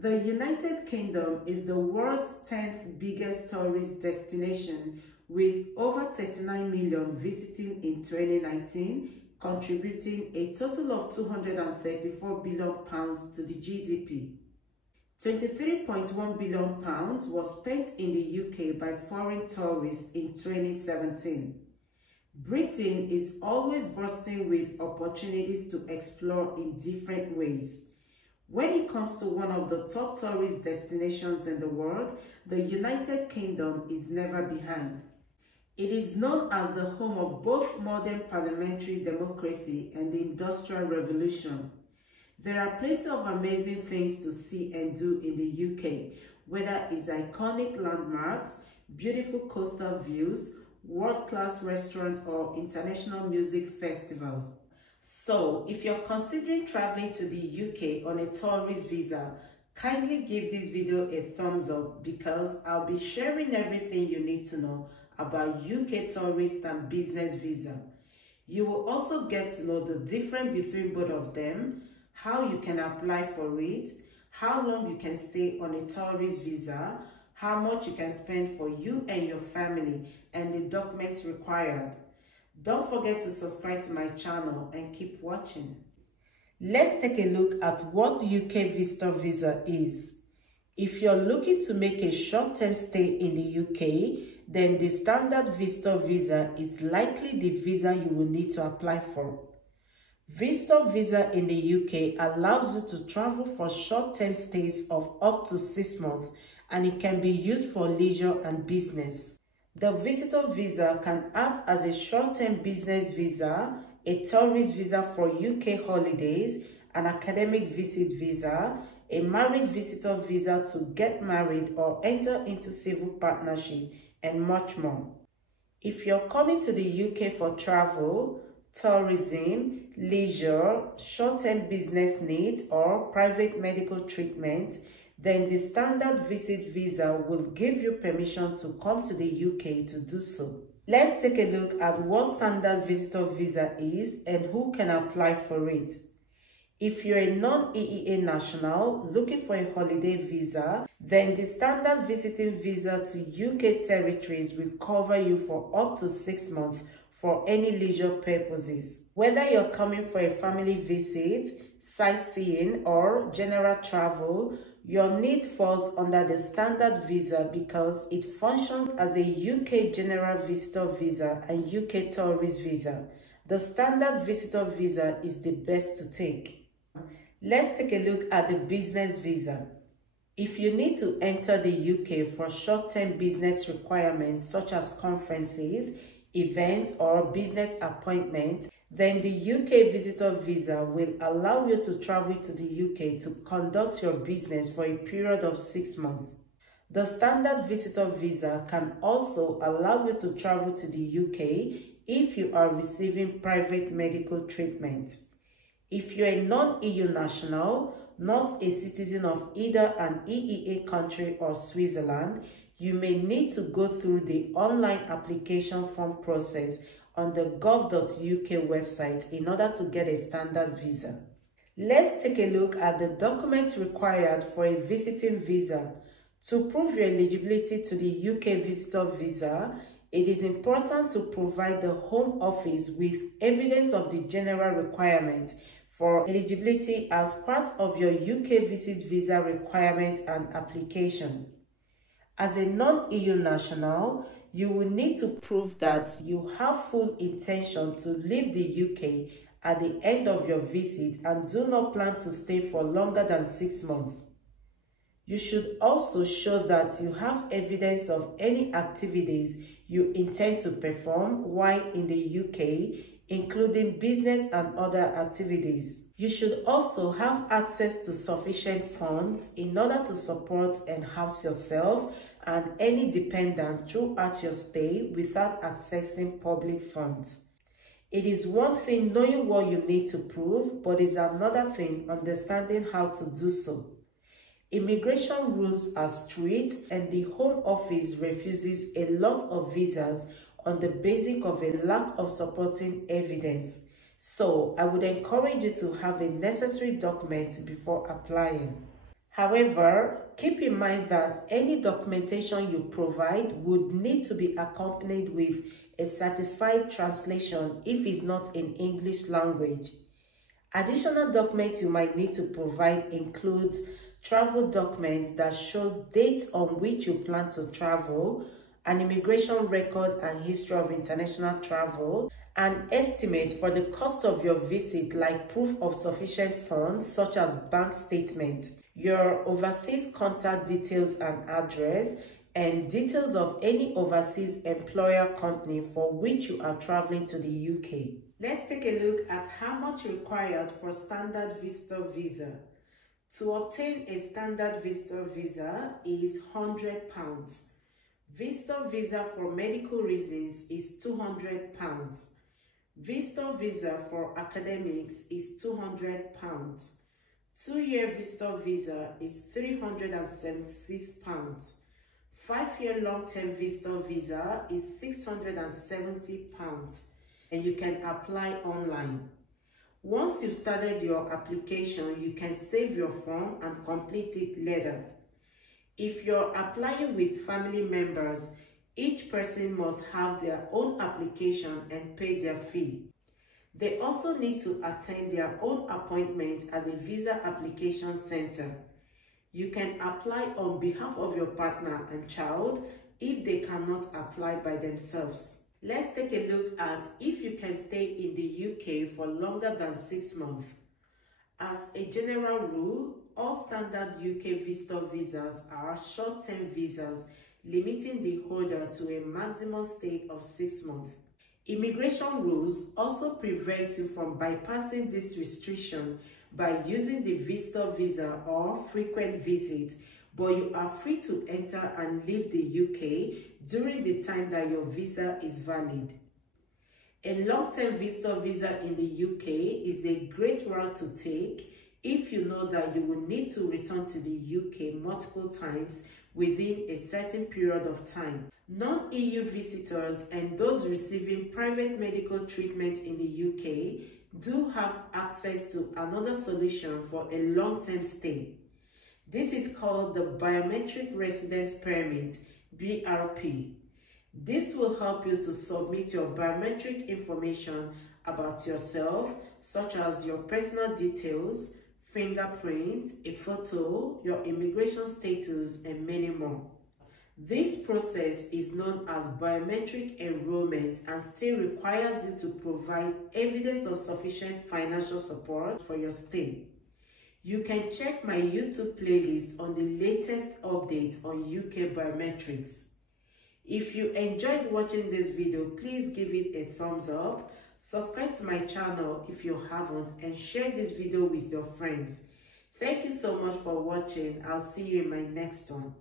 The United Kingdom is the world's 10th biggest tourist destination with over 39 million visiting in 2019, contributing a total of £234 billion to the GDP. £23.1 billion was spent in the UK by foreign tourists in 2017. Britain is always bursting with opportunities to explore in different ways. When it comes to one of the top tourist destinations in the world, the United Kingdom is never behind. It is known as the home of both modern parliamentary democracy and the Industrial Revolution. There are plenty of amazing things to see and do in the UK, whether it's iconic landmarks, beautiful coastal views, world-class restaurants, or international music festivals. So, if you're considering traveling to the UK on a tourist visa, kindly give this video a thumbs up because I'll be sharing everything you need to know about UK tourist and business visa. You will also get to know the difference between both of them, how you can apply for it, how long you can stay on a tourist visa, how much you can spend for you and your family, and the documents required. Don't forget to subscribe to my channel and keep watching. Let's take a look at what UK visitor visa is. If you're looking to make a short-term stay in the UK, then the standard visitor visa is likely the visa you will need to apply for. Visitor visa in the UK allows you to travel for short-term stays of up to 6 months, and it can be used for leisure and business. The visitor visa can act as a short-term business visa, a tourist visa for UK holidays, an academic visit visa, a married visitor visa to get married or enter into civil partnership, and much more. If you're coming to the UK for travel, tourism, leisure, short-term business needs, or private medical treatment, then the standard visit visa will give you permission to come to the UK to do so. Let's take a look at what standard visitor visa is and who can apply for it. If you're a non-EEA national looking for a holiday visa, then the standard visiting visa to UK territories will cover you for up to 6 months for any leisure purposes. Whether you're coming for a family visit, sightseeing, or general travel, your need falls under the standard visa because it functions as a UK general visitor visa and UK tourist visa. The standard visitor visa is the best to take. Let's take a look at the business visa. If you need to enter the UK for short-term business requirements such as conferences, events, or business appointments, then the UK visitor visa will allow you to travel to the UK to conduct your business for a period of 6 months. The standard visitor visa can also allow you to travel to the UK if you are receiving private medical treatment. If you're a non-EU national, not a citizen of either an EEA country or Switzerland, you may need to go through the online application form process on the gov.uk website in order to get a standard visa. Let's take a look at the documents required for a visiting visa. To prove your eligibility to the UK visitor visa, it is important to provide the Home Office with evidence of the general requirement for eligibility as part of your UK visit visa requirement and application. As a non-EU national, you will need to prove that you have full intention to leave the UK at the end of your visit and do not plan to stay for longer than 6 months. You should also show that you have evidence of any activities you intend to perform while in the UK, including business and other activities. You should also have access to sufficient funds in order to support and house yourself and any dependent throughout your stay without accessing public funds. It is one thing knowing what you need to prove, but it's another thing understanding how to do so. Immigration rules are strict and the Home Office refuses a lot of visas on the basis of a lack of supporting evidence. So I would encourage you to have a necessary document before applying. However, keep in mind that any documentation you provide would need to be accompanied with a certified translation if it's not in English language. Additional documents you might need to provide include travel documents that shows dates on which you plan to travel, an immigration record and history of international travel, an estimate for the cost of your visit like proof of sufficient funds such as bank statement, your overseas contact details and address, and details of any overseas employer company for which you are traveling to the UK. Let's take a look at how much required for standard visitor visa. To obtain a standard visitor visa is £100. Visitor visa for medical reasons is £200. Visitor visa for academics is £200. 2-year visitor visa is £376. 5-year long-term visitor visa is £670, and you can apply online. Once you've started your application, you can save your form and complete it later. If you're applying with family members, each person must have their own application and pay their fee. They also need to attend their own appointment at the Visa Application Center. You can apply on behalf of your partner and child if they cannot apply by themselves. Let's take a look at if you can stay in the UK for longer than 6 months. As a general rule, all standard UK visitor visas are short-term visas, limiting the holder to a maximum stay of 6 months. Immigration rules also prevent you from bypassing this restriction by using the visitor visa or frequent visit, but you are free to enter and leave the UK during the time that your visa is valid. A long-term visitor visa in the UK is a great route to take if you know that you will need to return to the UK multiple times within a certain period of time. Non-EU visitors and those receiving private medical treatment in the UK do have access to another solution for a long-term stay. This is called the Biometric Residence Permit, BRP. This will help you to submit your biometric information about yourself, such as your personal details, fingerprint, a photo, your immigration status, and many more. This process is known as biometric enrollment and still requires you to provide evidence of sufficient financial support for your stay. You can check my YouTube playlist on the latest update on UK biometrics. If you enjoyed watching this video, please give it a thumbs up, subscribe to my channel if you haven't, and share this video with your friends. Thank you so much for watching. I'll see you in my next one.